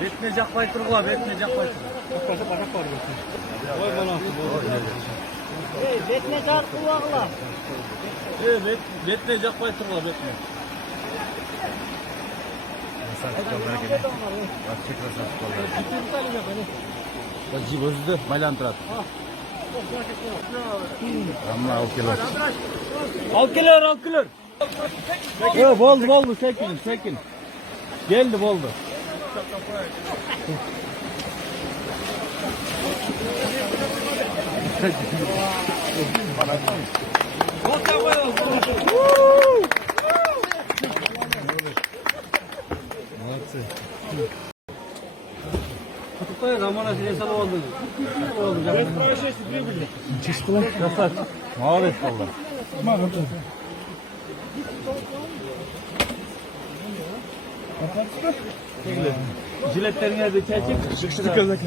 Betine jakpay turgu abi, betine jakpay turgu. Başka bacak var bakın. Oy balansı. Betine çarp kulakla. Betine jakpay turgu, betine. Өзүдө байландырат. Амна алып келет. Алып келер. Болду, sekin. Geldi, boldu. Kutup zamana sinesel oldu. Çeşitli lan. Yasak. Mağaret valla. Jiletlerine de çekip. Sıkı gözdeki.